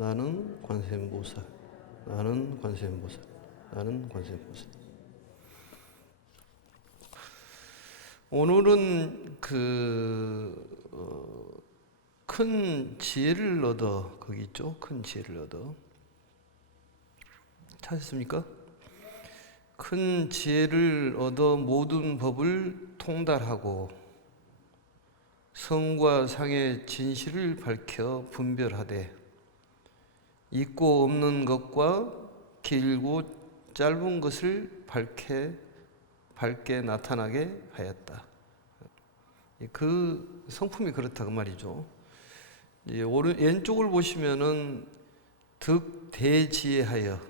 나는 관세음보살, 나는 관세음보살, 나는 관세음보살. 오늘은 큰 지혜를 얻어, 거기 있죠? 큰 지혜를 얻어. 찾았습니까? 큰 지혜를 얻어 모든 법을 통달하고 성과 상의 진실을 밝혀 분별하되 있고 없는 것과 길고 짧은 것을 밝게 나타나게 하였다. 그 성품이 그렇다 그 말이죠. 왼쪽을 보시면은 득대지혜하여,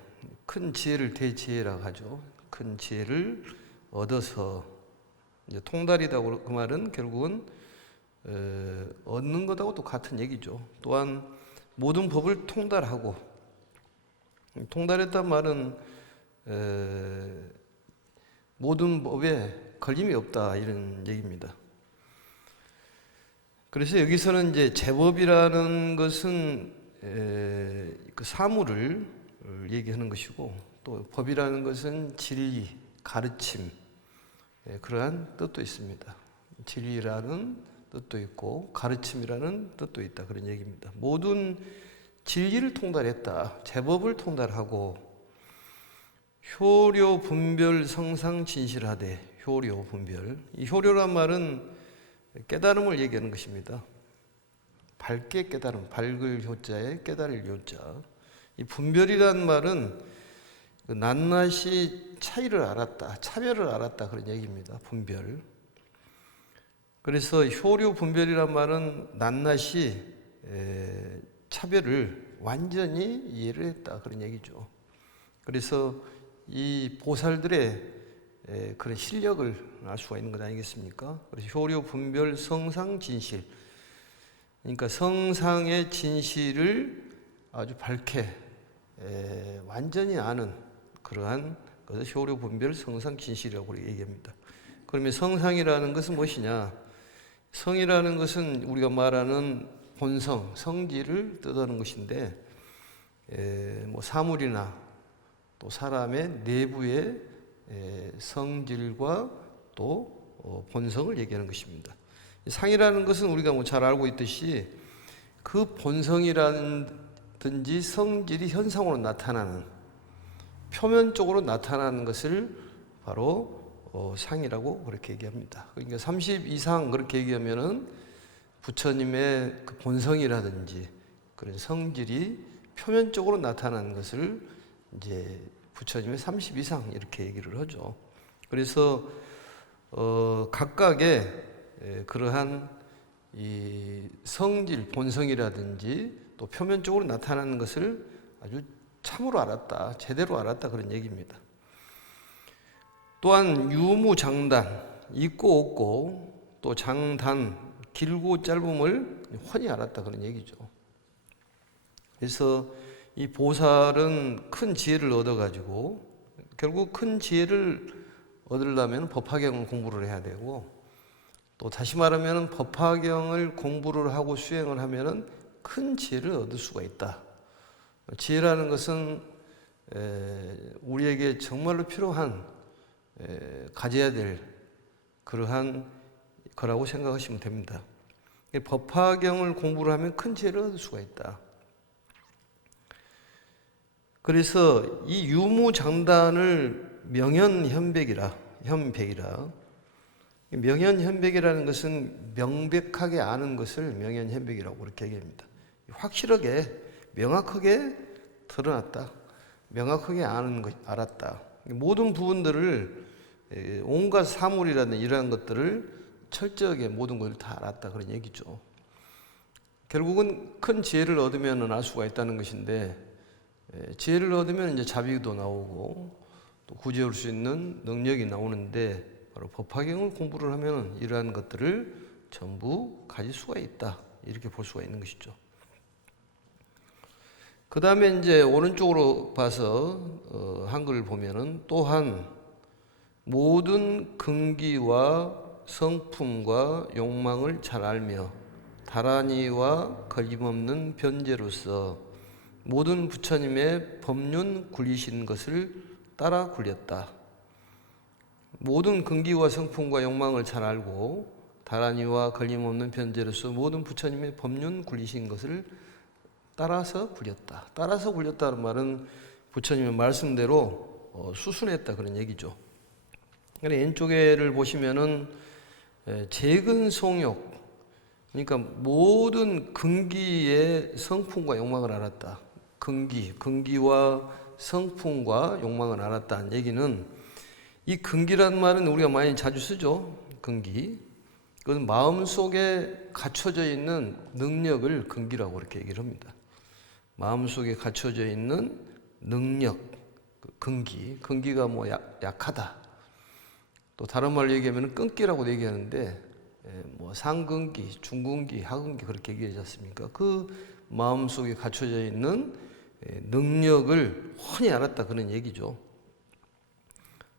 큰 지혜를 대지혜라고 하죠. 큰 지혜를 얻어서, 이제 통달이다 그 말은 결국은 얻는 것하고 또 같은 얘기죠. 또한 모든 법을 통달하고, 통달했단 말은 모든 법에 걸림이 없다 이런 얘기입니다. 그래서 여기서는 이제 제법이라는 것은 그 사물을 얘기하는 것이고, 또 법이라는 것은 진리, 가르침, 그러한 뜻도 있습니다. 진리라는 뜻도 있고 가르침이라는 뜻도 있다 그런 얘기입니다. 모든 진리를 통달했다. 제법을 통달하고 효료 분별 성상 진실하되, 효료 분별. 이 효료란 말은 깨달음을 얘기하는 것입니다. 밝게 깨달음, 밝을 효자에 깨달을 요자. 이 분별이란 말은 낱낱이 차이를 알았다, 차별을 알았다 그런 얘기입니다. 분별. 그래서 효료 분별이란 말은 낱낱이 차별을 완전히 이해를 했다 그런 얘기죠. 그래서 이 보살들의 그런 실력을 알 수가 있는 것 아니겠습니까? 그래서 효료 분별 성상 진실, 그러니까 성상의 진실을 아주 밝게 완전히 아는 그러한 것을 효료 분별 성상 진실이라고 얘기합니다. 그러면 성상이라는 것은 무엇이냐? 성이라는 것은 우리가 말하는 본성, 성질을 뜻하는 것인데, 뭐 사물이나 또 사람의 내부의 성질과 또 본성을 얘기하는 것입니다. 상이라는 것은 우리가 뭐 잘 알고 있듯이 그 본성이라든지 성질이 현상으로 나타나는, 표면적으로 나타나는 것을 바로 상이라고 그렇게 얘기합니다. 그러니까 30 이상 그렇게 얘기하면은 부처님의 그 본성이라든지 그런 성질이 표면적으로 나타나는 것을 이제 부처님의 30 이상 이렇게 얘기를 하죠. 그래서 각각의 그러한 이 성질, 본성이라든지 또 표면적으로 나타나는 것을 아주 참으로 알았다, 제대로 알았다 그런 얘기입니다. 또한 유무장단, 있고 없고 또 장단, 길고 짧음을 훤히 알았다 그런 얘기죠. 그래서 이 보살은 큰 지혜를 얻어가지고, 결국 큰 지혜를 얻으려면 법화경을 공부를 해야 되고, 또 다시 말하면 법화경을 공부를 하고 수행을 하면 큰 지혜를 얻을 수가 있다. 지혜라는 것은 우리에게 정말로 필요한, 가져야 될 그러한 거라고 생각하시면 됩니다. 법화경을 공부를 하면 큰 지혜를 얻을 수가 있다. 그래서 이 유무장단을 명현현백이라, 명현현백이라는 것은 명백하게 아는 것을 명현현백이라고 그렇게 얘기합니다. 확실하게, 명확하게 드러났다. 명확하게 아는 것, 알았다. 모든 부분들을, 온갖 사물이라든 이러한 것들을 철저하게 모든 걸 다 알았다 그런 얘기죠. 결국은 큰 지혜를 얻으면 알 수가 있다는 것인데, 지혜를 얻으면 이제 자비도 나오고 또 구제할 수 있는 능력이 나오는데, 바로 법화경을 공부를 하면 이러한 것들을 전부 가질 수가 있다 이렇게 볼 수가 있는 것이죠. 그 다음에 이제 오른쪽으로 봐서 한글을 보면은 또한 모든 근기와 성품과 욕망을 잘 알며 다란이와 걸림없는 변제로서 모든 부처님의 법륜 굴리신 것을 따라 굴렸다. 모든 근기와 성품과 욕망을 잘 알고 다란이와 걸림없는 변제로서 모든 부처님의 법륜 굴리신 것을 따라서 굴렸다. 따라서 굴렸다는 말은 부처님의 말씀대로 수순했다 그런 얘기죠. 왼쪽에를 보시면은 재근송욕, 그러니까 모든 근기의 성품과 욕망을 알았다. 근기와 성품과 욕망을 알았다는 얘기는, 이 근기라는 말은 우리가 많이 자주 쓰죠. 근기. 그건 마음속에 갖춰져 있는 능력을 근기라고 그렇게 얘기를 합니다. 마음속에 갖춰져 있는 능력, 근기. 근기가 뭐 약하다. 또 다른 말로 얘기하면 끈기라고 얘기하는데, 뭐 상근기, 중근기, 하근기 그렇게 얘기하지 않습니까? 그 마음속에 갖춰져 있는 능력을 훤히 알았다 그런 얘기죠.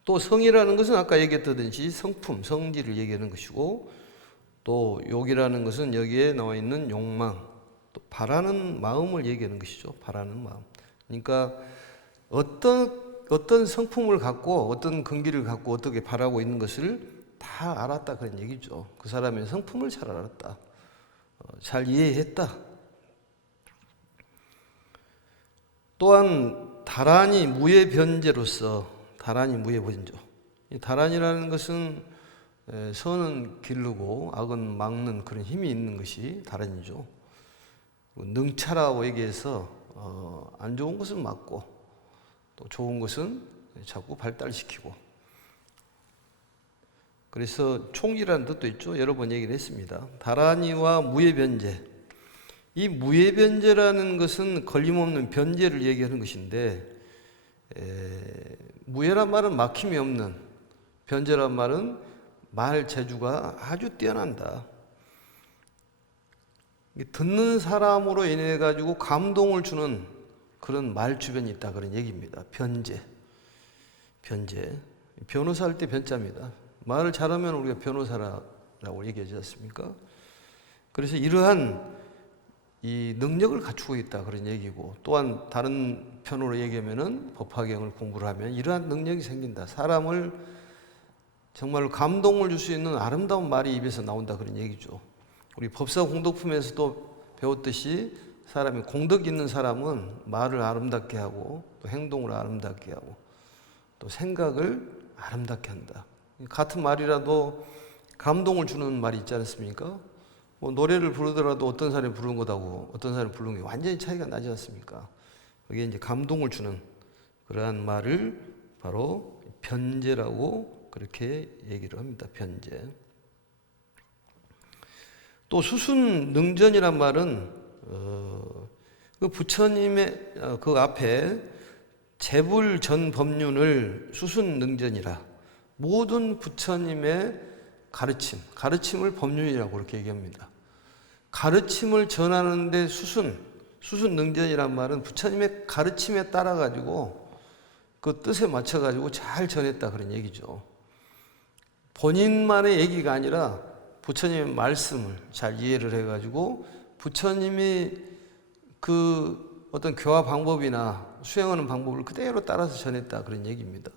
또 성이라는 것은 아까 얘기했듯이 성품, 성질을 얘기하는 것이고, 또 욕이라는 것은 여기에 나와 있는 욕망, 또 바라는 마음을 얘기하는 것이죠. 바라는 마음. 그러니까 어떤 성품을 갖고 어떤 근기를 갖고 어떻게 바라고 있는 것을 다 알았다 그런 얘기죠. 그 사람의 성품을 잘 알았다. 잘 이해했다. 또한 다란이 무예변제로서, 다란이 무예변조. 이 다란이라는 것은 선은 기르고 악은 막는 그런 힘이 있는 것이 다란이죠. 능차라고 얘기해서 안 좋은 것은 막고 또 좋은 것은 자꾸 발달시키고, 그래서 총이라는 뜻도 있죠. 여러 번 얘기를 했습니다. 다란이와 무예변제. 이 무예변제라는 것은 걸림없는 변제를 얘기하는 것인데, 무예란 말은 막힘이 없는, 변제란 말은 말 재주가 아주 뛰어난다. 듣는 사람으로 인해 가지고 감동을 주는 그런 말 주변이 있다 그런 얘기입니다. 변제. 변호사 할 때 변자입니다. 말을 잘하면 우리가 변호사라고 얘기하지 않습니까? 그래서 이러한 이 능력을 갖추고 있다 그런 얘기고, 또한 다른 편으로 얘기하면은 법화경을 공부를 하면 이러한 능력이 생긴다. 사람을 정말로 감동을 줄 수 있는 아름다운 말이 입에서 나온다 그런 얘기죠. 우리 법사 공덕품에서도 배웠듯이 사람이 공덕 있는 사람은 말을 아름답게 하고 또 행동을 아름답게 하고 또 생각을 아름답게 한다. 같은 말이라도 감동을 주는 말이 있지 않습니까? 뭐 노래를 부르더라도 어떤 사람이 부르는 것하고 어떤 사람이 부르는 게 완전히 차이가 나지 않습니까? 그게 이제 감동을 주는 그러한 말을 바로 변제라고 그렇게 얘기를 합니다. 변제. 또 수순능전이란 말은 그 부처님의 그 앞에 재불 전 법륜을 수순능전이라, 모든 부처님의 가르침을 법륜이라고 그렇게 얘기합니다. 가르침을 전하는데 수순능전이란 말은 부처님의 가르침에 따라 가지고 그 뜻에 맞춰 가지고 잘 전했다 그런 얘기죠. 본인만의 얘기가 아니라 부처님의 말씀을 잘 이해를 해 가지고 부처님이 그 어떤 교화 방법이나 수행하는 방법을 그대로 따라서 전했다 그런 얘기입니다.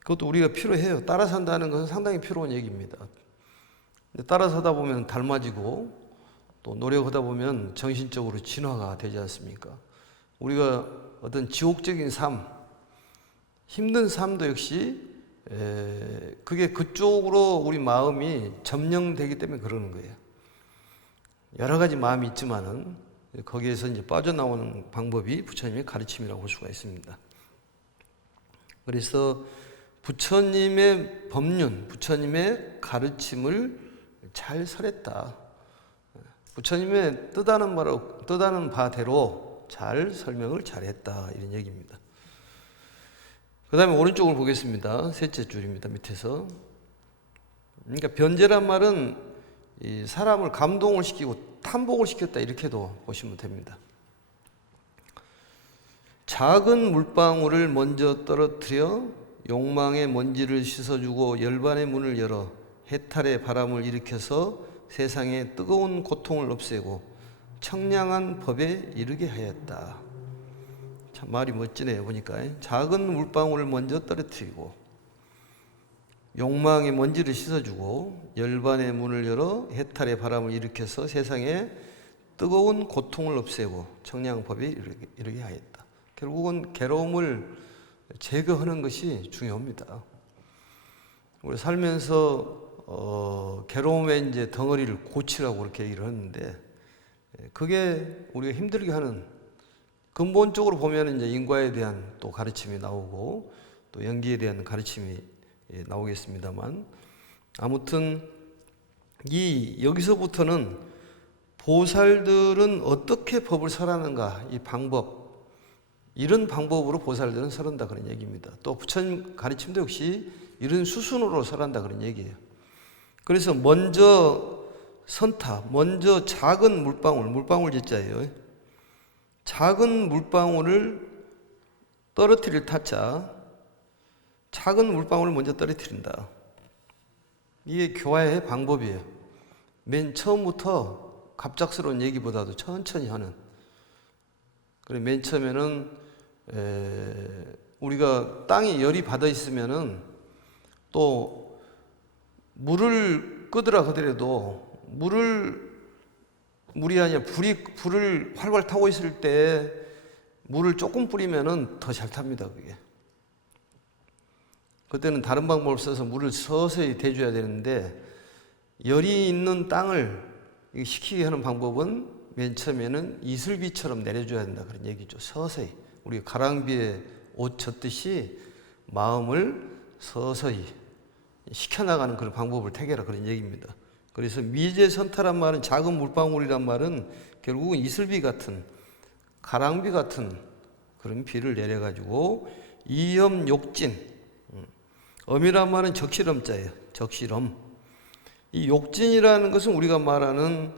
그것도 우리가 필요해요. 따라서 한다는 것은 상당히 필요한 얘기입니다. 따라서 하다 보면 닮아지고 또 노력하다 보면 정신적으로 진화가 되지 않습니까? 우리가 어떤 지옥적인 삶, 힘든 삶도 역시 그게 그쪽으로 우리 마음이 점령되기 때문에 그러는 거예요. 여러 가지 마음이 있지만은 거기에서 이제 빠져나오는 방법이 부처님의 가르침이라고 볼 수가 있습니다. 그래서 부처님의 법륜, 부처님의 가르침을 잘 설했다. 부처님의 뜻하는 바대로 잘 설명을 잘했다 이런 얘기입니다. 그 다음에 오른쪽을 보겠습니다. 셋째 줄입니다. 밑에서. 그러니까 변제란 말은 이 사람을 감동을 시키고 탐복을 시켰다 이렇게도 보시면 됩니다. 작은 물방울을 먼저 떨어뜨려 욕망의 먼지를 씻어주고 열반의 문을 열어 해탈의 바람을 일으켜서 세상에 뜨거운 고통을 없애고 청량한 법에 이르게 하였다. 참 말이 멋지네요. 보니까 작은 물방울을 먼저 떨어뜨리고 욕망의 먼지를 씻어주고 열반의 문을 열어 해탈의 바람을 일으켜서 세상에 뜨거운 고통을 없애고 청량한 법에 이르게 하였다. 결국은 괴로움을 제거하는 것이 중요합니다. 우리 살면서 괴로움의 이제 덩어리를 고치라고 그렇게 얘기를 하는데, 그게 우리가 힘들게 하는, 근본적으로 보면 이제 인과에 대한 또 가르침이 나오고 또 연기에 대한 가르침이 나오겠습니다만, 아무튼 여기서부터는 보살들은 어떻게 법을 설하는가, 이 방법, 이런 방법으로 보살들은 설한다 그런 얘기입니다. 또 부처님 가르침도 역시 이런 수순으로 설한다 그런 얘기예요. 그래서 먼저 선타, 먼저 작은 물방울 짓자예요. 작은 물방울을 떨어뜨릴 타자, 작은 물방울을 먼저 떨어뜨린다. 이게 교화의 방법이에요. 맨 처음부터 갑작스러운 얘기보다도 천천히 하는. 그래, 맨 처음에는 우리가 땅이 열이 받아 있으면은 또 물을 끄더라 하더라도 물이 아니라 불을 활활 타고 있을 때 물을 조금 뿌리면은 더 잘 탑니다, 그게. 그때는 다른 방법을 써서 물을 서서히 대줘야 되는데, 열이 있는 땅을 식히게 하는 방법은 맨 처음에는 이슬비처럼 내려줘야 된다 그런 얘기죠. 서서히. 우리 가랑비에 옷 젖듯이 마음을 서서히 식혀나가는 그런 방법을 택해라 그런 얘기입니다. 그래서 미제선타란 말은, 작은 물방울이란 말은 결국은 이슬비 같은, 가랑비 같은 그런 비를 내려가지고 이염욕진, 엄이란 말은 적실엄자예요. 적실엄. 이 욕진이라는 것은 우리가 말하는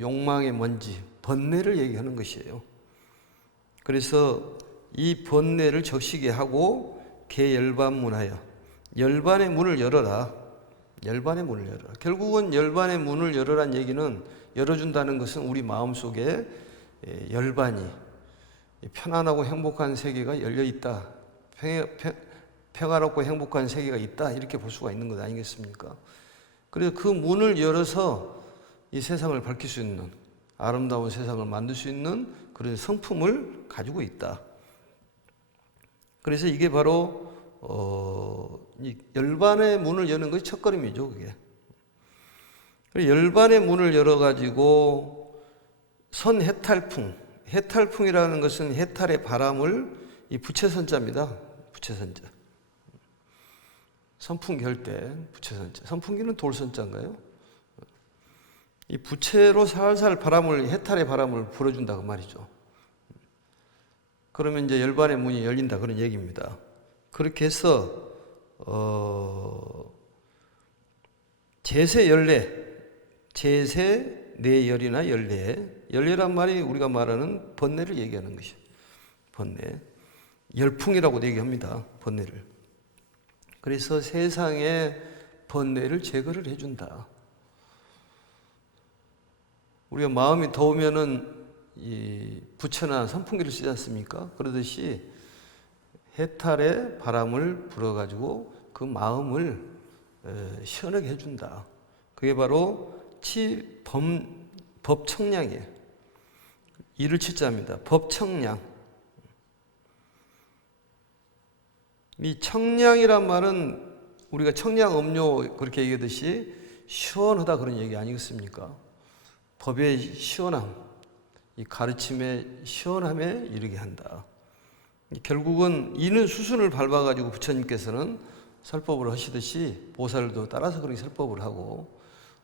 욕망의 먼지, 번뇌를 얘기하는 것이에요. 그래서 이 번뇌를 적시게 하고 개열반문하여 열반의 문을 열어라. 열반의 문을 열어라. 결국은 열반의 문을 열어란 얘기는, 열어준다는 것은 우리 마음속에 열반이, 편안하고 행복한 세계가 열려 있다. 평화롭고 행복한 세계가 있다. 이렇게 볼 수가 있는 것 아니겠습니까? 그래서 그 문을 열어서 이 세상을 밝힐 수 있는, 아름다운 세상을 만들 수 있는 그런 성품을 가지고 있다. 그래서 이게 바로 이 열반의 문을 여는 것이 첫걸음이죠, 그게. 열반의 문을 열어가지고 선해탈풍, 해탈풍이라는 것은 해탈의 바람을, 이 부채선자입니다. 부채선자. 선풍기 할 때 부채선자. 선풍기는 돌선자인가요? 이 부채로 살살 바람을, 해탈의 바람을 불어준다 그 말이죠. 그러면 이제 열반의 문이 열린다 그런 얘기입니다. 그렇게 해서 제세 열례, 제세 내열이나 열례, 열례란 말이 우리가 말하는 번뇌를 얘기하는 것이에요. 번뇌, 열풍이라고 얘기합니다. 번뇌를. 그래서 세상의 번뇌를 제거를 해준다. 우리가 마음이 더우면은 이 부처나 선풍기를 쓰지 않습니까? 그러듯이 해탈의 바람을 불어가지고 그 마음을 시원하게 해준다. 그게 바로 법청량이에요. 이를 치자입니다. 법청량. 이 청량이란 말은 우리가 청량음료 그렇게 얘기하듯이 시원하다 그런 얘기 아니겠습니까? 법의 시원함, 이 가르침의 시원함에 이르게 한다. 결국은 이는 수순을 밟아가지고 부처님께서는 설법을 하시듯이 보살도 따라서 그렇게 설법을 하고,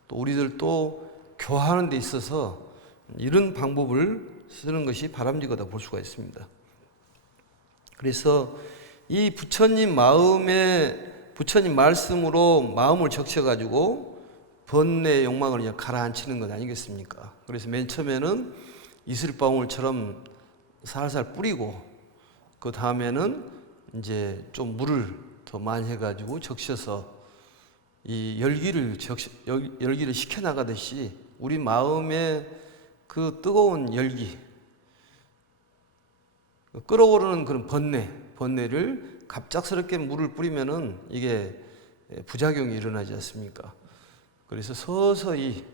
또 우리들도 교화하는 데 있어서 이런 방법을 쓰는 것이 바람직하다 볼 수가 있습니다. 그래서 이 부처님 말씀으로 마음을 적셔가지고 번뇌의 욕망을 그냥 가라앉히는 것 아니겠습니까? 그래서 맨 처음에는 이슬방울처럼 살살 뿌리고, 그 다음에는 이제 좀 물을 더 많이 해가지고 적셔서 이 열기를 식혀나가듯이 우리 마음의 그 뜨거운 열기, 끓어오르는 그런 번뇌를 갑작스럽게 물을 뿌리면은 이게 부작용이 일어나지 않습니까? 그래서 서서히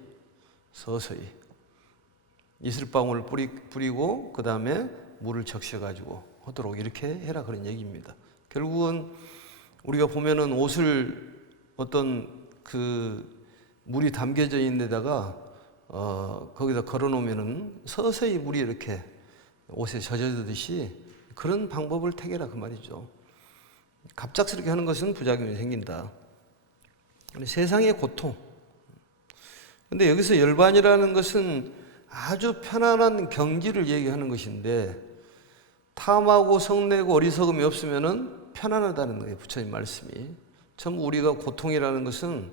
이슬방울을 뿌리고 그 다음에 물을 적셔가지고 하도록 이렇게 해라 그런 얘기입니다. 결국은 우리가 보면은 옷을 어떤 그 물이 담겨져 있는 데다가 거기다 걸어 놓으면은 서서히 물이 이렇게 옷에 젖어들듯이 그런 방법을 택해라 그 말이죠. 갑작스럽게 하는 것은 부작용이 생긴다. 세상의 고통. 근데 여기서 열반이라는 것은 아주 편안한 경지를 얘기하는 것인데, 탐하고 성내고 어리석음이 없으면은 편안하다는 거예요. 부처님 말씀이. 전부 우리가 고통이라는 것은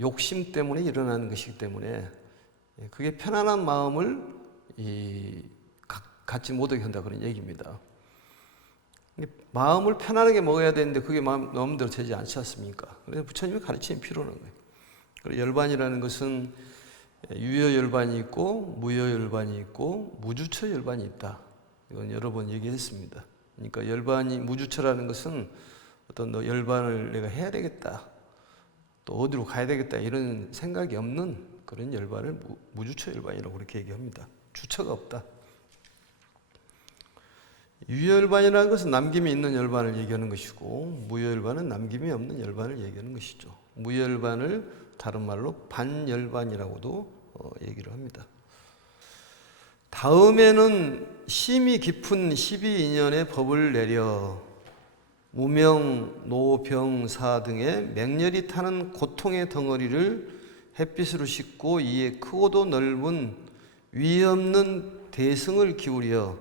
욕심 때문에 일어나는 것이기 때문에 그게 편안한 마음을 갖지 못하게 한다 그런 얘기입니다. 마음을 편안하게 먹어야 되는데 그게 마음대로 되지 않지 않습니까? 그래서 부처님의 가르침이 필요한 거예요. 그리고 열반이라는 것은 유효열반이 있고 무효열반이 있고 무주처 열반이 있다. 이건 여러 번 얘기했습니다. 그러니까 무주처라는 것은 어떤 열반을 내가 해야 되겠다, 또 어디로 가야 되겠다 이런 생각이 없는 그런 열반을 무주처 열반이라고 그렇게 얘기합니다. 주처가 없다. 유효열반이라는 것은 남김이 있는 열반을 얘기하는 것이고, 무효열반은 남김이 없는 열반을 얘기하는 것이죠. 무효열반을 다른 말로 반열반이라고도 얘기를 합니다. 다음에는 심이 깊은 12인연의 법을 내려 무명, 노, 병, 사 등의 맹렬히 타는 고통의 덩어리를 햇빛으로 씻고 이에 크고도 넓은 위 없는 대승을 기울여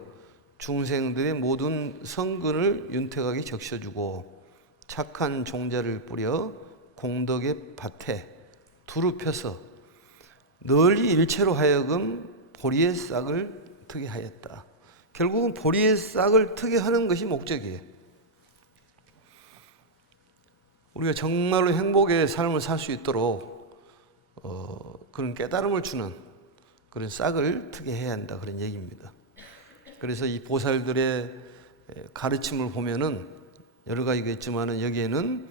중생들의 모든 성근을 윤택하게 적셔주고 착한 종자를 뿌려 공덕의 밭에 두루 펴서 널리 일체로 하여금 보리의 싹을 트게 하였다. 결국은 보리의 싹을 트게 하는 것이 목적이에요. 우리가 정말로 행복의 삶을 살 수 있도록 그런 깨달음을 주는 그런 싹을 트게 해야 한다 그런 얘기입니다. 그래서 이 보살들의 가르침을 보면은 여러 가지가 있지만은 여기에는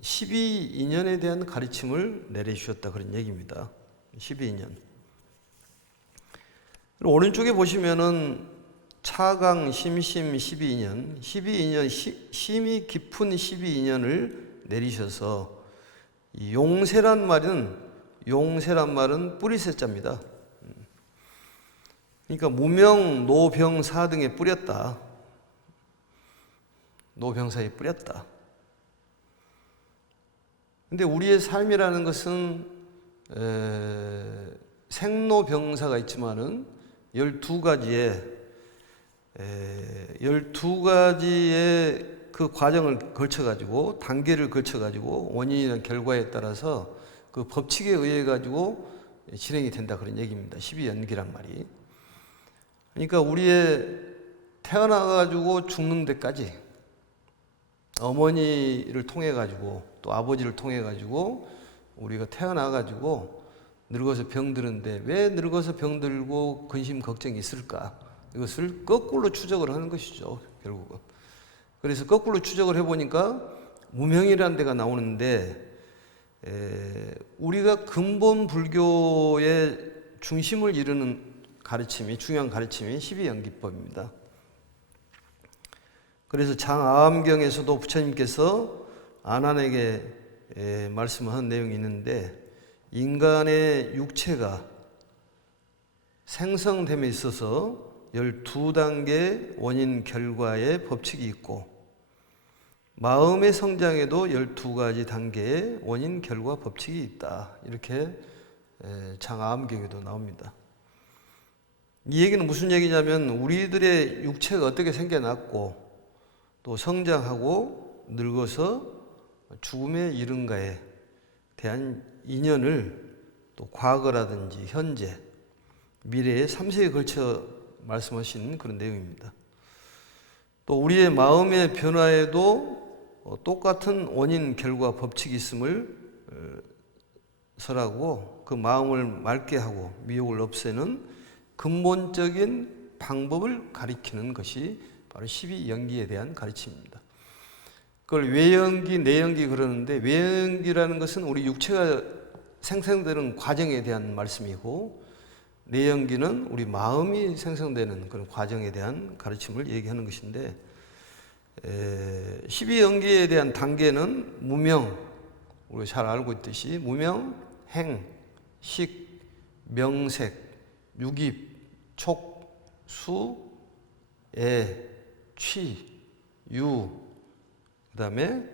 12인연에 대한 가르침을 내려주셨다 그런 얘기입니다. 12인연. 오른쪽에 보시면은 차강 심심 12인연, 12인연 심이 깊은 12인연을 내리셔서 용세란 말은 뿌리세자입니다. 그러니까 무명, 노, 병, 사 등에 뿌렸다. 노병사에 뿌렸다. 근데 우리의 삶이라는 것은 생로병사가 있지만은 12가지의 그 과정을 거쳐가지고 단계를 거쳐가지고 원인이나 결과에 따라서 그 법칙에 의해 가지고 진행이 된다 그런 얘기입니다. 12연기란 말이. 그러니까 우리의 태어나가지고 죽는 데까지 어머니를 통해 가지고 또 아버지를 통해 가지고 우리가 태어나가지고 늙어서 병드는데 왜 늙어서 병들고 근심 걱정이 있을까? 이것을 거꾸로 추적을 하는 것이죠, 결국은. 그래서 거꾸로 추적을 해보니까 무명이라는 데가 나오는데 우리가 근본 불교의 중심을 이루는 가르침이, 중요한 가르침이 12연기법입니다. 그래서 장아함경에서도 부처님께서 아난에게 말씀한 내용이 있는데, 인간의 육체가 생성됨에 있어서 12단계 원인 결과의 법칙이 있고, 마음의 성장에도 12가지 단계의 원인 결과 법칙이 있다. 이렇게 장아함경에도 나옵니다. 이 얘기는 무슨 얘기냐면, 우리들의 육체가 어떻게 생겨났고 또 성장하고 늙어서 죽음에 이른가에 대한 인연을 또 과거라든지 현재, 미래의 3세에 걸쳐 말씀하신 그런 내용입니다. 또 우리의 마음의 변화에도 똑같은 원인 결과 법칙이 있음을 설하고 그 마음을 맑게 하고 미혹을 없애는 근본적인 방법을 가리키는 것이 바로 12연기에 대한 가르침입니다. 그걸 외연기, 내연기 그러는데, 외연기라는 것은 우리 육체가 생성되는 과정에 대한 말씀이고, 내연기는 우리 마음이 생성되는 그런 과정에 대한 가르침을 얘기하는 것인데, 12연기에 대한 단계는 무명, 우리가 잘 알고 있듯이 무명, 행, 식, 명색, 유깁, 촉, 수, 애, 취, 유, 그 다음에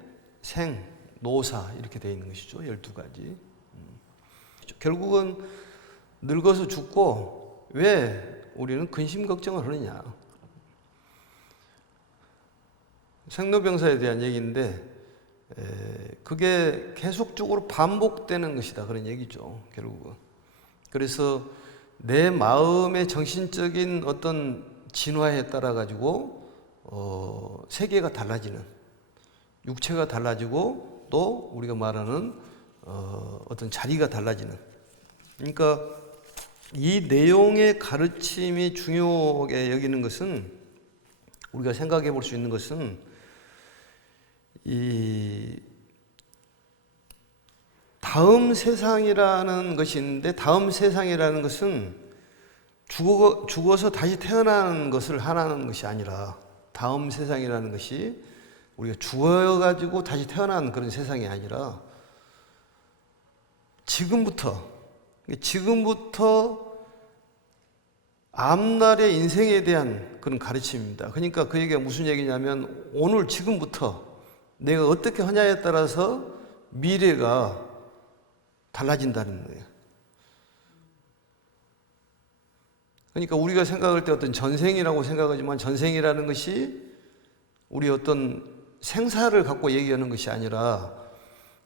생, 노사 이렇게 되어 있는 것이죠. 12가지. 결국은 늙어서 죽고 왜 우리는 근심 걱정을 하느냐. 생로병사에 대한 얘기인데 그게 계속적으로 반복되는 것이다 그런 얘기죠. 결국은. 그래서 내 마음의 정신적인 어떤 진화에 따라 가지고 세계가 달라지는, 육체가 달라지고 또 우리가 말하는 어떤 자리가 달라지는. 그러니까 이 내용의 가르침이 중요하게 여기는 것은, 우리가 생각해 볼 수 있는 것은, 이 다음 세상이라는 것이 있는데, 다음 세상이라는 것은 죽어서 다시 태어나는 것을 하라는 것이 아니라, 다음 세상이라는 것이 우리가 죽어가지고 다시 태어나는 그런 세상이 아니라 지금부터 앞날의 인생에 대한 그런 가르침입니다. 그러니까 그 얘기가 무슨 얘기냐면, 오늘 지금부터 내가 어떻게 하냐에 따라서 미래가 달라진다는 거예요. 그러니까 우리가 생각할 때 어떤 전생이라고 생각하지만, 전생이라는 것이 우리 어떤 생사를 갖고 얘기하는 것이 아니라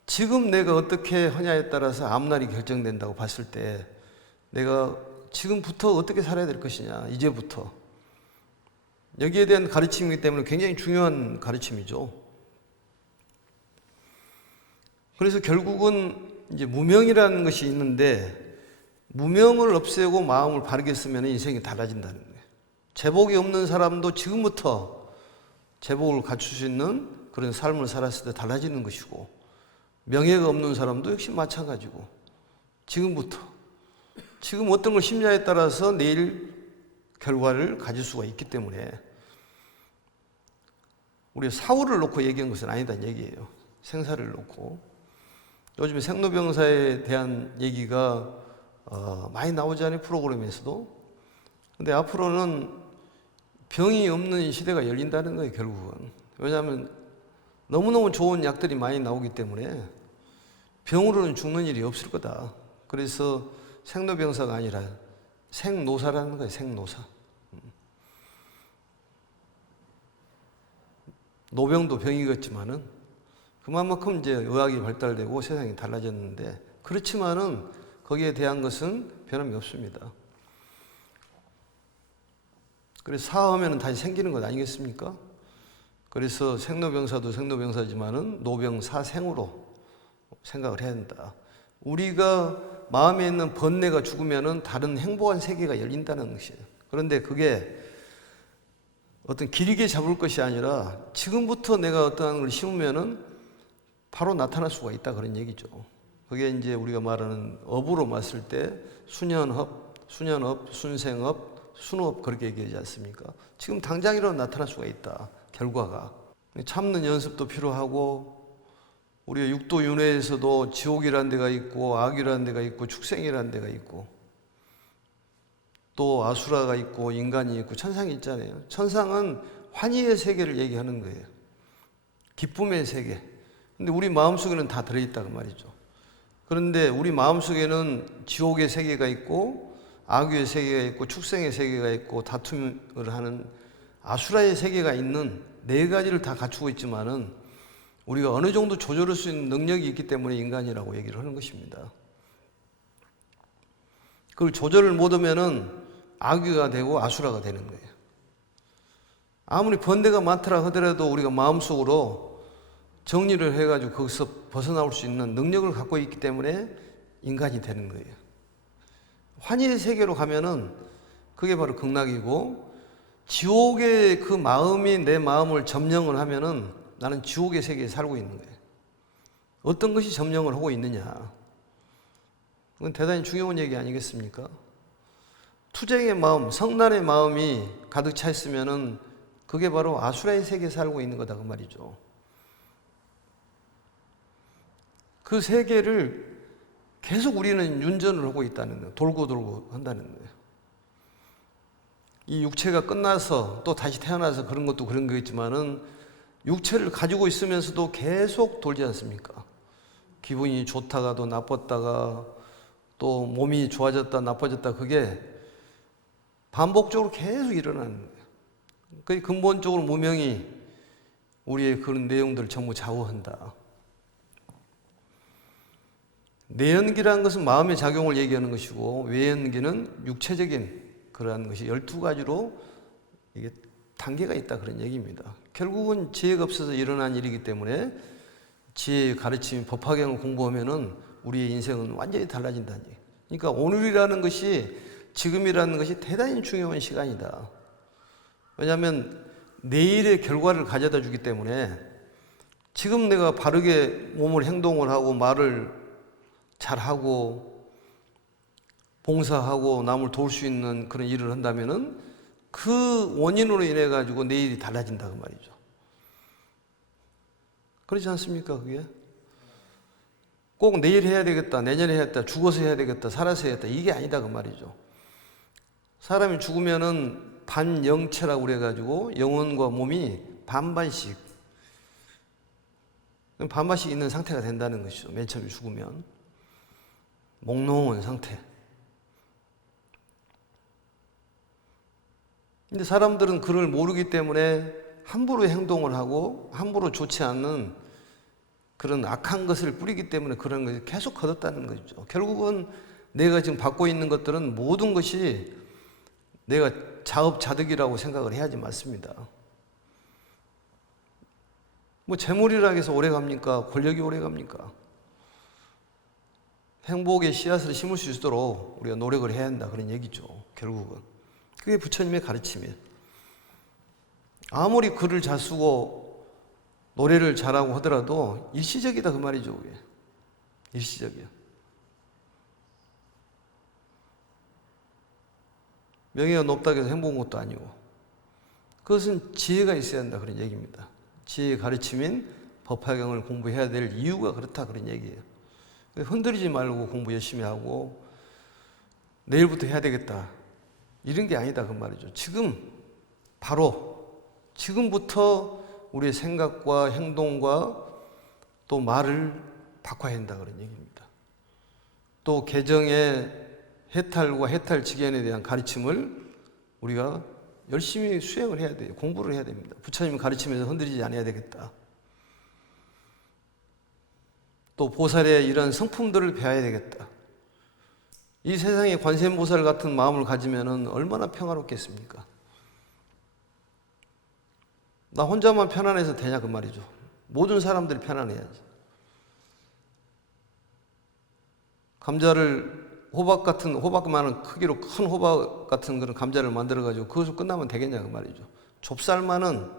지금 내가 어떻게 하냐에 따라서 앞날이 결정된다고 봤을 때, 내가 지금부터 어떻게 살아야 될 것이냐, 이제부터. 여기에 대한 가르침이기 때문에 굉장히 중요한 가르침이죠. 그래서 결국은 이제 무명이라는 것이 있는데, 무명을 없애고 마음을 바르게 쓰면 인생이 달라진다는 거예요. 제복이 없는 사람도 지금부터 제복을 갖출 수 있는 그런 삶을 살았을 때 달라지는 것이고, 명예가 없는 사람도 역시 마찬가지고, 지금부터, 지금 어떤 걸 심냐에 따라서 내일 결과를 가질 수가 있기 때문에, 우리가 사후를 놓고 얘기한 것은 아니다는 얘기예요. 생사를 놓고. 요즘에 생로병사에 대한 얘기가 많이 나오잖아요, 프로그램에서도. 근데 앞으로는 병이 없는 시대가 열린다는 거예요, 결국은. 왜냐하면 너무너무 좋은 약들이 많이 나오기 때문에 병으로는 죽는 일이 없을 거다. 그래서 생로병사가 아니라 생노사라는 거예요, 생노사. 노병도 병이겠지만은 그만큼 이제 의학이 발달되고 세상이 달라졌는데, 그렇지만은 거기에 대한 것은 변함이 없습니다. 그래서 사하면 다시 생기는 것 아니겠습니까? 그래서 생로병사도 생로병사지만은 노병사생으로 생각을 해야 된다. 우리가 마음에 있는 번뇌가 죽으면은 다른 행복한 세계가 열린다는 것이에요. 그런데 그게 어떤 길게 잡을 것이 아니라 지금부터 내가 어떠한 걸 심으면은 바로 나타날 수가 있다, 그런 얘기죠. 그게 이제 우리가 말하는 업으로 봤을 때 수년업, 순생업, 순업 그렇게 얘기하지 않습니까? 지금 당장이라도 나타날 수가 있다, 결과가. 참는 연습도 필요하고, 우리가 육도윤회에서도 지옥이라는 데가 있고 악이라는 데가 있고 축생이라는 데가 있고 또 아수라가 있고 인간이 있고 천상이 있잖아요. 천상은 환희의 세계를 얘기하는 거예요. 기쁨의 세계. 근데 우리 마음속에는 다 들어있다고 말이죠. 그런데 우리 마음속에는 지옥의 세계가 있고 악의 세계가 있고 축생의 세계가 있고 다툼을 하는 아수라의 세계가 있는 네 가지를 다 갖추고 있지만은 우리가 어느 정도 조절할 수 있는 능력이 있기 때문에 인간이라고 얘기를 하는 것입니다. 그걸 조절을 못하면은 악귀가 되고 아수라가 되는 거예요. 아무리 번뇌가 많더라 하더라도 우리가 마음속으로 정리를 해가지고 거기서 벗어나올 수 있는 능력을 갖고 있기 때문에 인간이 되는 거예요. 환희의 세계로 가면은 그게 바로 극락이고, 지옥의 그 마음이 내 마음을 점령을 하면은 나는 지옥의 세계에 살고 있는 거예요. 어떤 것이 점령을 하고 있느냐, 그건 대단히 중요한 얘기 아니겠습니까? 투쟁의 마음, 성난의 마음이 가득 차 있으면은 그게 바로 아수라의 세계에 살고 있는 거다 그 말이죠. 그 세계를 계속 우리는 윤전을 하고 있다는 거예요. 돌고 돌고 한다는 거예요. 이 육체가 끝나서 또 다시 태어나서 그런 것도 그런 거겠지만은 육체를 가지고 있으면서도 계속 돌지 않습니까? 기분이 좋다가도 나빴다가 또 몸이 좋아졌다 나빠졌다, 그게 반복적으로 계속 일어나는 거예요. 그게 근본적으로 무명이 우리의 그런 내용들을 전부 좌우한다. 내연기라는 것은 마음의 작용을 얘기하는 것이고, 외연기는 육체적인 그러한 것이 12가지로 이게 단계가 있다 그런 얘기입니다. 결국은 지혜가 없어서 일어난 일이기 때문에 지혜의 가르침, 법화경을 공부하면은 우리의 인생은 완전히 달라진다는 얘기. 그러니까 오늘이라는 것이, 지금이라는 것이 대단히 중요한 시간이다. 왜냐하면 내일의 결과를 가져다 주기 때문에 지금 내가 바르게 몸을 행동을 하고 말을 잘하고 봉사하고 남을 도울 수 있는 그런 일을 한다면은 그 원인으로 인해 가지고 내일이 달라진다 그 말이죠. 그렇지 않습니까? 그게 꼭 내일 해야 되겠다, 내년에 해야 되겠다, 죽어서 해야 되겠다, 살아서 해야 되겠다, 이게 아니다 그 말이죠. 사람이 죽으면은 반영체라고 그래가지고 영혼과 몸이 반반씩 있는 상태가 된다는 것이죠. 맨 처음에 죽으면 몽롱한 상태. 근데 사람들은 그걸 모르기 때문에 함부로 행동을 하고 함부로 좋지 않는 그런 악한 것을 뿌리기 때문에 그런 것이 계속 거뒀다는 거죠. 결국은 내가 지금 받고 있는 것들은 모든 것이 내가 자업자득이라고 생각을 해야지 맞습니다. 뭐 재물이라 해서 오래 갑니까? 권력이 오래 갑니까? 행복의 씨앗을 심을 수 있도록 우리가 노력을 해야 한다 그런 얘기죠. 결국은 그게 부처님의 가르침이에요. 아무리 글을 잘 쓰고 노래를 잘하고 하더라도 일시적이다 그 말이죠. 그게 일시적이야. 명예가 높다고 해서 행복한 것도 아니고, 그것은 지혜가 있어야 한다 그런 얘기입니다. 지혜의 가르침인 법화경을 공부해야 될 이유가 그렇다 그런 얘기예요. 흔들리지 말고 공부 열심히 하고 내일부터 해야 되겠다 이런 게 아니다 그 말이죠. 지금 바로 지금부터 우리의 생각과 행동과 또 말을 바꿔야 한다 그런 얘기입니다. 또 개정의 해탈과 해탈 직연에 대한 가르침을 우리가 열심히 수행을 해야 돼요. 공부를 해야 됩니다. 부처님 가르침에서 흔들리지 않아야 되겠다. 또 보살의 이런 성품들을 배워야 되겠다. 이 세상에 관세음보살 같은 마음을 가지면 얼마나 평화롭겠습니까? 나 혼자만 편안해서 되냐 그 말이죠. 모든 사람들이 편안해야지. 감자를 호박만한 크기로 큰 호박 같은 그런 감자를 만들어가지고 그것으로 끝나면 되겠냐 그 말이죠. 좁쌀만한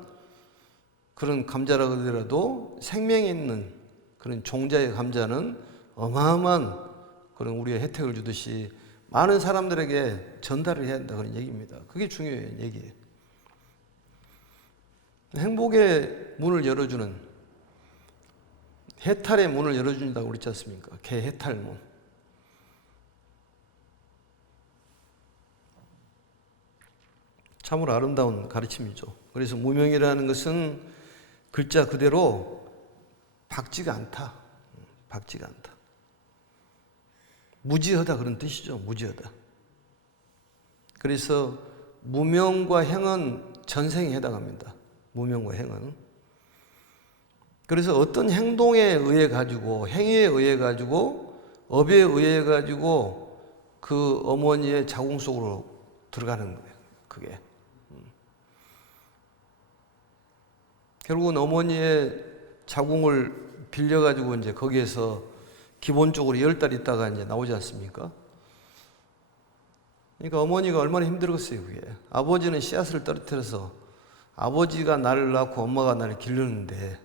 그런 감자라 그러더라도 생명이 있는 그런 종자의 감자는 어마어마한 그런 우리의 혜택을 주듯이 많은 사람들에게 전달을 해야 한다 그런 얘기입니다. 그게 중요한 얘기예요. 행복의 문을 열어주는, 해탈의 문을 열어준다고 그랬지 않습니까? 개해탈문. 참으로 아름다운 가르침이죠. 그래서 무명이라는 것은 글자 그대로 박지가 않다. 박지가 않다. 무지하다 그런 뜻이죠. 무지하다. 그래서 무명과 행은 전생에 해당합니다. 무명과 행은. 그래서 어떤 행동에 의해 가지고, 행위에 의해 가지고, 업에 의해 가지고 그 어머니의 자궁 속으로 들어가는 거예요. 그게. 결국은 어머니의 자궁을 빌려가지고 이제 거기에서 기본적으로 10달 있다가 이제 나오지 않습니까? 그러니까 어머니가 얼마나 힘들었어요, 그게. 아버지는 씨앗을 떨어뜨려서 아버지가 나를 낳고 엄마가 나를 기르는데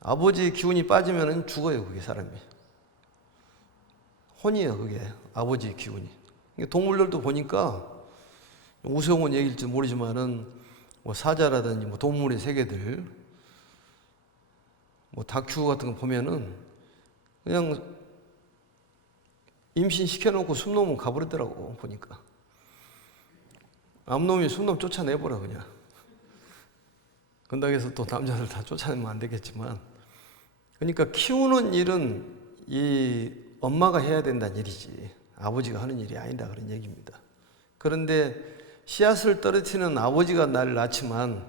아버지의 기운이 빠지면 죽어요, 그게 사람이. 혼이에요, 그게. 아버지의 기운이. 동물들도 보니까 우스운 얘기일지 모르지만은 뭐 사자라든지 뭐 동물의 세계들, 뭐 다큐 같은 거 보면은 그냥 임신 시켜놓고 숨놈은 가버리더라고, 보니까. 암놈이 숨놈 쫓아내버려, 그냥. 그런다고 해서 또 남자들 다 쫓아내면 안 되겠지만. 그러니까 키우는 일은 이 엄마가 해야 된다는 일이지, 아버지가 하는 일이 아니다, 그런 얘기입니다. 그런데 씨앗을 떨어뜨리는 아버지가 나를 낳지만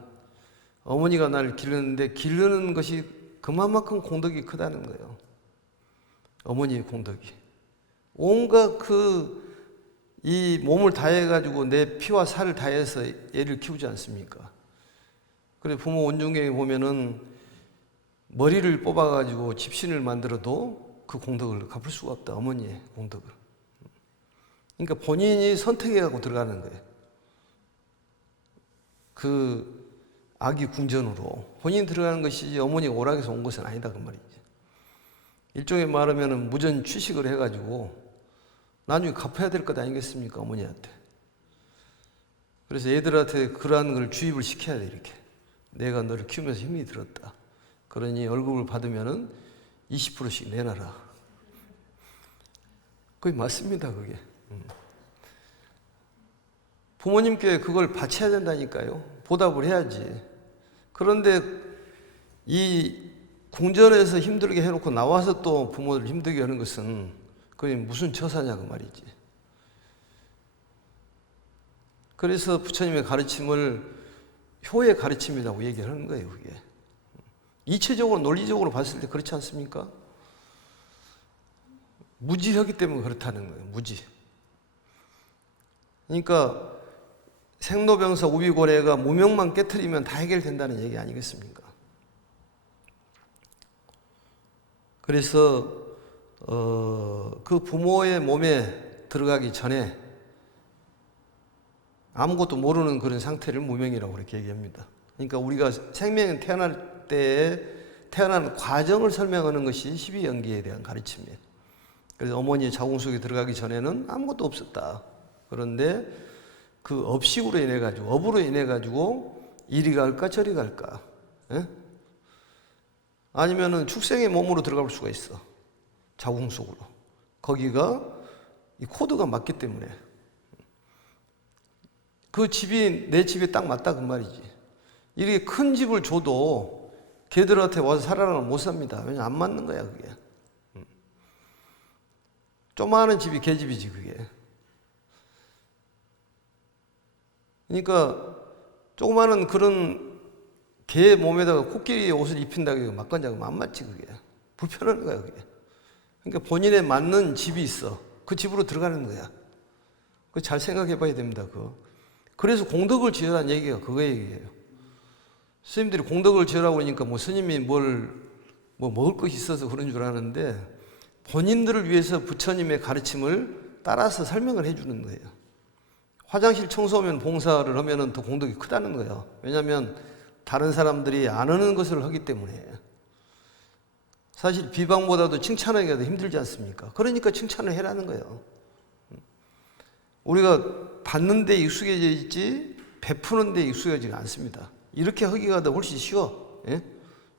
어머니가 나를 기르는데 기르는 것이 그만큼 공덕이 크다는 거예요. 어머니의 공덕이. 온갖 이 몸을 다해가지고 내 피와 살을 다해서 애를 키우지 않습니까? 그래 부모 원중경에 보면은 머리를 뽑아가지고 집신을 만들어도 그 공덕을 갚을 수가 없다. 어머니의 공덕을. 그러니까 본인이 선택해갖고 들어가는 거예요. 그 아기 궁전으로 본인이 들어가는 것이지 어머니가 오락해서 온 것은 아니다, 그 말이지. 일종의 말하면 무전 취식을 해가지고 나중에 갚아야 될 것 아니겠습니까, 어머니한테. 그래서 애들한테 그러한 걸 주입을 시켜야 돼, 이렇게. 내가 너를 키우면서 힘이 들었다. 그러니 월급을 받으면은 20%씩 내놔라. 그게 맞습니다, 그게. 부모님께 그걸 바쳐야 된다니까요. 보답을 해야지. 그런데 이 궁전에서 힘들게 해놓고 나와서 또 부모를 힘들게 하는 것은 그게 무슨 처사냐, 그 말이지. 그래서 부처님의 가르침을 효의 가르침이라고 얘기하는 거예요, 그게. 이체적으로, 논리적으로 봤을 때 그렇지 않습니까? 무지하기 때문에 그렇다는 거예요, 무지. 그러니까 생로병사 우비고래가 무명만 깨트리면 다 해결된다는 얘기 아니겠습니까? 그래서 그 부모의 몸에 들어가기 전에 아무것도 모르는 그런 상태를 무명이라고 그렇게 얘기합니다. 그러니까 우리가 생명이 태어날 때에 태어나는 과정을 설명하는 것이 12연기에 대한 가르침이에요. 그래서 어머니의 자궁 속에 들어가기 전에는 아무것도 없었다. 그런데 그 업식으로 인해 가지고, 업으로 인해 가지고 이리 갈까 저리 갈까, 예? 아니면은 축생의 몸으로 들어갈 수가 있어, 자궁 속으로. 거기가 이 코드가 맞기 때문에 그 집이 내 집에 딱 맞다, 그 말이지. 이렇게 큰 집을 줘도 걔들한테 와서 살아라면 못 삽니다. 왜냐면 안 맞는 거야, 그게. 조그마한 집이 걔 집이지, 그게. 그러니까 조그마한 그런 개 몸에다가 코끼리 옷을 입힌다고 해서 맞건자고 안 맞지, 그게. 불편한 거야, 그게. 그러니까 본인에 맞는 집이 있어. 그 집으로 들어가는 거야. 그 잘 생각해 봐야 됩니다, 그거. 그래서 공덕을 지으라는 얘기가 그거 얘기예요. 스님들이 공덕을 지으라고 하니까 뭐 스님이 뭐 먹을 것이 있어서 그런 줄 아는데 본인들을 위해서 부처님의 가르침을 따라서 설명을 해주는 거예요. 화장실 청소하면 봉사를 하면은 더 공덕이 크다는 거예요. 왜냐하면 다른 사람들이 안 하는 것을 하기 때문에. 사실 비방보다도 칭찬하기가 더 힘들지 않습니까? 그러니까 칭찬을 해라는 거예요. 우리가 받는 데 익숙해져 있지 베푸는 데 익숙해지지 않습니다. 이렇게 하기가 더 훨씬 쉬워. 예?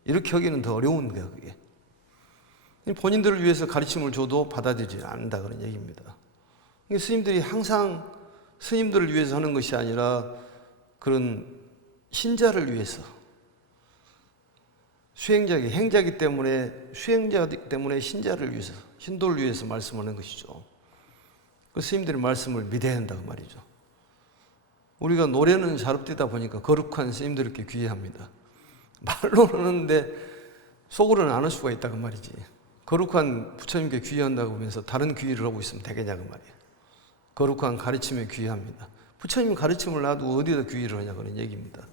이렇게 하기는 더 어려운 거야, 그게. 본인들을 위해서 가르침을 줘도 받아들이지 않는다, 그런 얘기입니다. 스님들이 항상 스님들을 위해서 하는 것이 아니라 그런 신자를 위해서, 수행자기, 행자기 때문에, 수행자기 때문에 신자를 위해서, 신도를 위해서 말씀하는 것이죠. 그 스님들의 말씀을 믿어야 한다, 그 말이죠. 우리가 노래는 잘 없대다 보니까 거룩한 스님들께 귀의합니다. 말로는 하는데 속으로는 안 할 수가 있다, 그 말이지. 거룩한 부처님께 귀의한다고 하면서 다른 귀의를 하고 있으면 되겠냐, 그 말이에요. 거룩한 가르침에 귀의합니다. 부처님 가르침을 놔두고 어디다 귀의를 하냐, 그런 얘기입니다.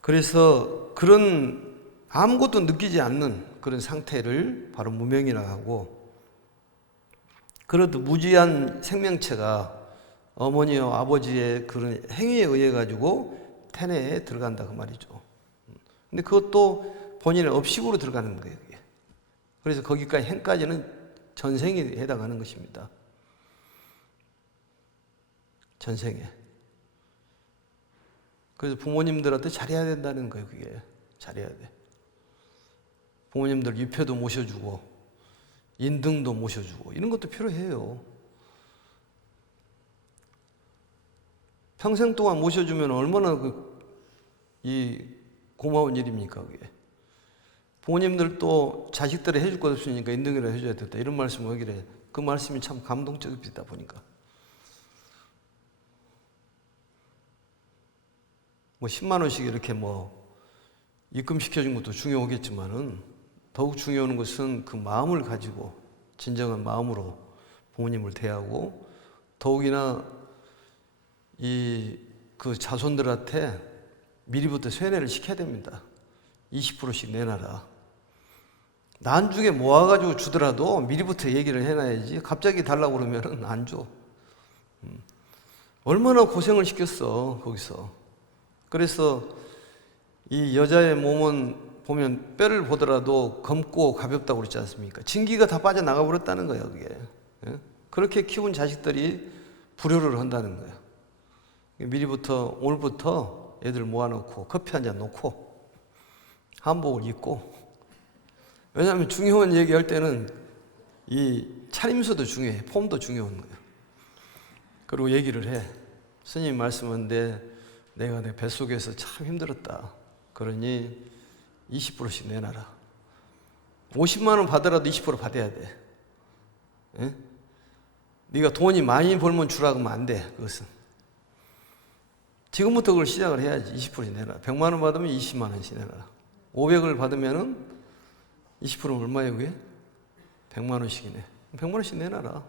그래서 그런 아무것도 느끼지 않는 그런 상태를 바로 무명이라고 하고, 그래도 무지한 생명체가 어머니와 아버지의 그런 행위에 의해 가지고 태내에 들어간다 그 말이죠. 근데 그것도 본인의 업식으로 들어가는 거예요. 그게. 그래서 거기까지 행까지는 전생에 해당하는 것입니다. 전생에. 그래서 부모님들한테 잘해야 된다는 거예요. 그게 잘해야 돼. 부모님들 유표도 모셔주고 인등도 모셔주고 이런 것도 필요해요. 평생 동안 모셔주면 얼마나 이 고마운 일입니까 그게. 부모님들도 자식들이 해줄 것 없으니까 인등이라 해줘야 된다 이런 말씀을 하길래 그 말씀이 참 감동적이다 보니까 뭐 10만 원씩 이렇게 뭐 입금시켜준 것도 중요하겠지만은 더욱 중요한 것은 그 마음을 가지고 진정한 마음으로 부모님을 대하고 더욱이나 그 자손들한테 미리부터 세뇌를 시켜야 됩니다. 20%씩 내놔라. 나중에 모아가지고 주더라도 미리부터 얘기를 해놔야지 갑자기 달라고 그러면은 안 줘. 얼마나 고생을 시켰어 거기서. 그래서 이 여자의 몸은 보면 뼈를 보더라도 검고 가볍다고 그러지 않습니까? 진기가 다 빠져나가 버렸다는 거예요 그게. 그렇게 키운 자식들이 불효를 한다는 거예요. 미리부터 오늘부터 애들 모아놓고 커피 한 잔 놓고 한복을 입고, 왜냐하면 중요한 얘기할 때는 이 차림새도 중요해. 폼도 중요한 거예요. 그리고 얘기를 해. 스님 말씀하는데 내가 내 뱃속에서 참 힘들었다. 그러니 20%씩 내놔라. 50만 원 받으라도 20% 받아야 돼. 에? 네가 돈이 많이 벌면 주라고 하면 안 돼. 그것은. 지금부터 그걸 시작을 해야지. 20% 내놔. 100만 원 받으면 20만 원씩 내놔라. 500을 받으면은 20%는 얼마예요, 그게? 100만 원씩이네. 100만 원씩 내놔라.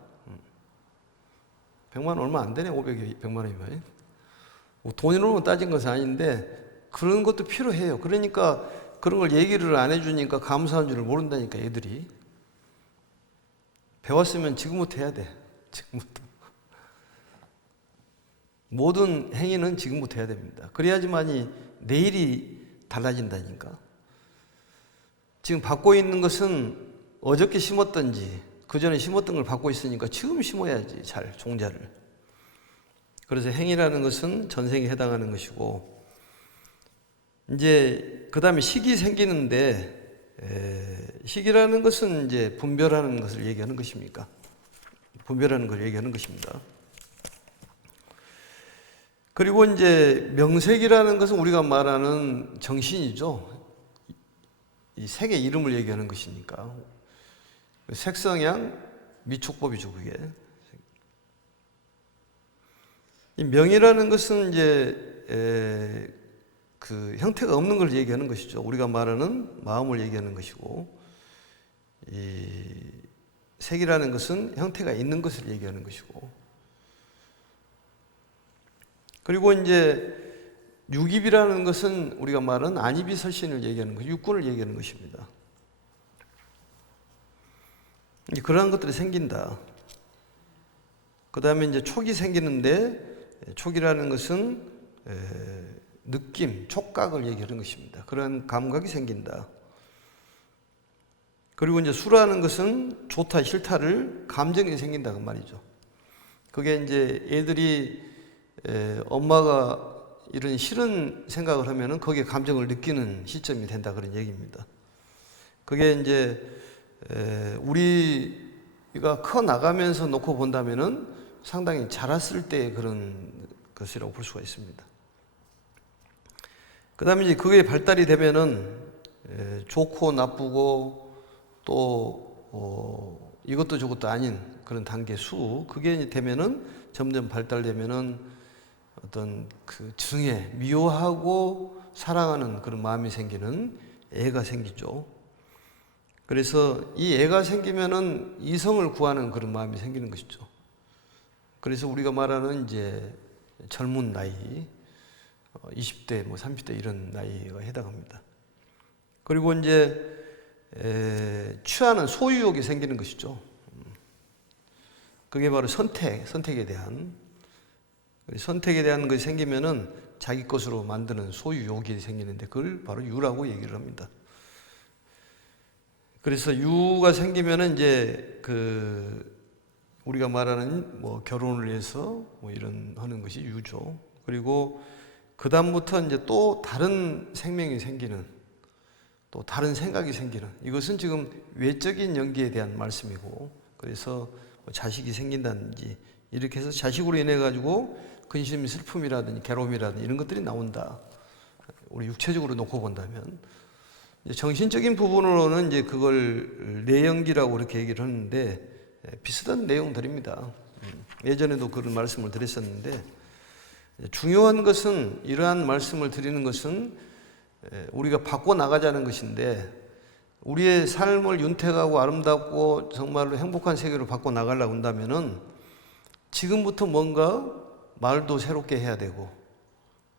100만 원 얼마 안 되네, 500이 100만 원이면. 뭐 돈으로 따진 것은 아닌데 그런 것도 필요해요. 그러니까 그런 걸 얘기를 안 해주니까 감사한 줄을 모른다니까, 애들이. 배웠으면 지금부터 해야 돼. 지금부터. 모든 행위는 지금부터 해야 됩니다. 그래야지만이 내일이 달라진다니까. 지금 받고 있는 것은 어저께 심었던지 그 전에 심었던 걸 받고 있으니까 지금 심어야지, 잘 종자를. 그래서 행위라는 것은 전생에 해당하는 것이고, 이제 그 다음에 식이 생기는데, 식이라는 것은 이제 분별하는 것을 얘기하는 것입니까? 분별하는 걸 얘기하는 것입니다. 그리고 이제 명색이라는 것은 우리가 말하는 정신이죠. 이 색의 이름을 얘기하는 것이니까. 색성향 미촉법이죠, 그게. 이 명이라는 것은 이제 그 형태가 없는 걸 얘기하는 것이죠. 우리가 말하는 마음을 얘기하는 것이고, 이 색이라는 것은 형태가 있는 것을 얘기하는 것이고, 그리고 이제 육입이라는 것은 우리가 말하는 안입이설신을 얘기하는 것, 육군을 얘기하는 것입니다. 그러한 것들이 생긴다. 그 다음에 이제 촉이 생기는데, 촉이라는 것은 느낌, 촉각을 얘기하는 것입니다. 그런 감각이 생긴다. 그리고 이제 수라는 것은 좋다, 싫다를 감정이 생긴다 그 말이죠. 그게 이제 애들이 엄마가 이런 싫은 생각을 하면은 거기에 감정을 느끼는 시점이 된다 그런 얘기입니다. 그게 이제 우리가 커 나가면서 놓고 본다면은 상당히 자랐을 때의 그런 것이라고 볼 수가 있습니다. 그 다음에 이제 그게 발달이 되면은 좋고 나쁘고 또 이것도 저것도 아닌 그런 단계 수, 그게 되면은 점점 발달되면은 어떤 그 증에 미워하고 사랑하는 그런 마음이 생기는 애가 생기죠. 그래서 이 애가 생기면은 이성을 구하는 그런 마음이 생기는 것이죠. 그래서 우리가 말하는 이제 젊은 나이, 20대, 뭐 30대 이런 나이가 해당합니다. 그리고 이제 취하는 소유욕이 생기는 것이죠. 그게 바로 선택에 대한 것이 생기면은 자기 것으로 만드는 소유욕이 생기는데 그걸 바로 유라고 얘기를 합니다. 그래서 유가 생기면은 이제 우리가 말하는 뭐 결혼을 위해서 뭐 이런 하는 것이 유죠. 그리고 그 다음부터 이제 또 다른 생명이 생기는, 또 다른 생각이 생기는, 이것은 지금 외적인 연기에 대한 말씀이고, 그래서 뭐 자식이 생긴다든지 이렇게 해서 자식으로 인해 가지고 근심, 슬픔이라든지 괴로움이라든지 이런 것들이 나온다. 우리 육체적으로 놓고 본다면. 정신적인 부분으로는 이제 그걸 내연기라고 그렇게 얘기를 하는데 비슷한 내용들입니다. 예전에도 그런 말씀을 드렸었는데, 중요한 것은, 이러한 말씀을 드리는 것은 우리가 바꿔 나가자는 것인데, 우리의 삶을 윤택하고 아름답고 정말로 행복한 세계로 바꿔 나가려고 한다면은 지금부터 뭔가 말도 새롭게 해야 되고,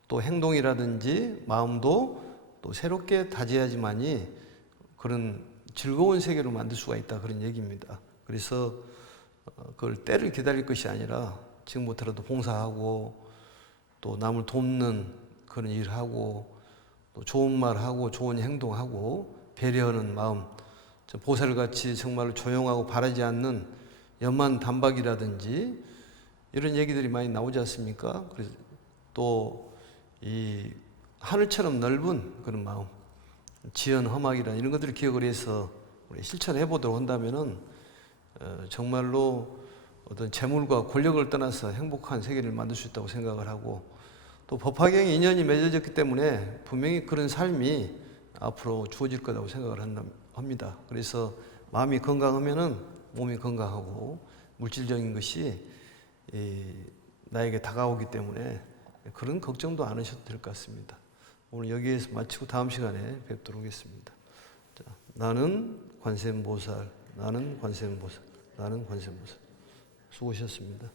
또 행동이라든지 마음도 또 새롭게 다져야지만이 그런 즐거운 세계로 만들 수가 있다, 그런 얘기입니다. 그래서 그걸 때를 기다릴 것이 아니라 지금부터라도 봉사하고 또 남을 돕는 그런 일을 하고 또 좋은 말하고 좋은 행동하고 배려하는 마음, 보살같이 정말로 조용하고 바라지 않는 염만 단박이라든지 이런 얘기들이 많이 나오지 않습니까? 그래서 또 이 하늘처럼 넓은 그런 마음, 지연 험악이라는 이런 것들을 기억을 해서 우리 실천해 보도록 한다면은 정말로 어떤 재물과 권력을 떠나서 행복한 세계를 만들 수 있다고 생각을 하고, 또 법화경에 인연이 맺어졌기 때문에 분명히 그런 삶이 앞으로 주어질 거라고 생각을 합니다. 그래서 마음이 건강하면은 몸이 건강하고 물질적인 것이 나에게 다가오기 때문에 그런 걱정도 안 하셔도 될 것 같습니다. 오늘 여기에서 마치고 다음 시간에 뵙도록 하겠습니다. 자, 나는 관세음보살, 나는 관세음보살, 나는 관세음보살. 수고하셨습니다.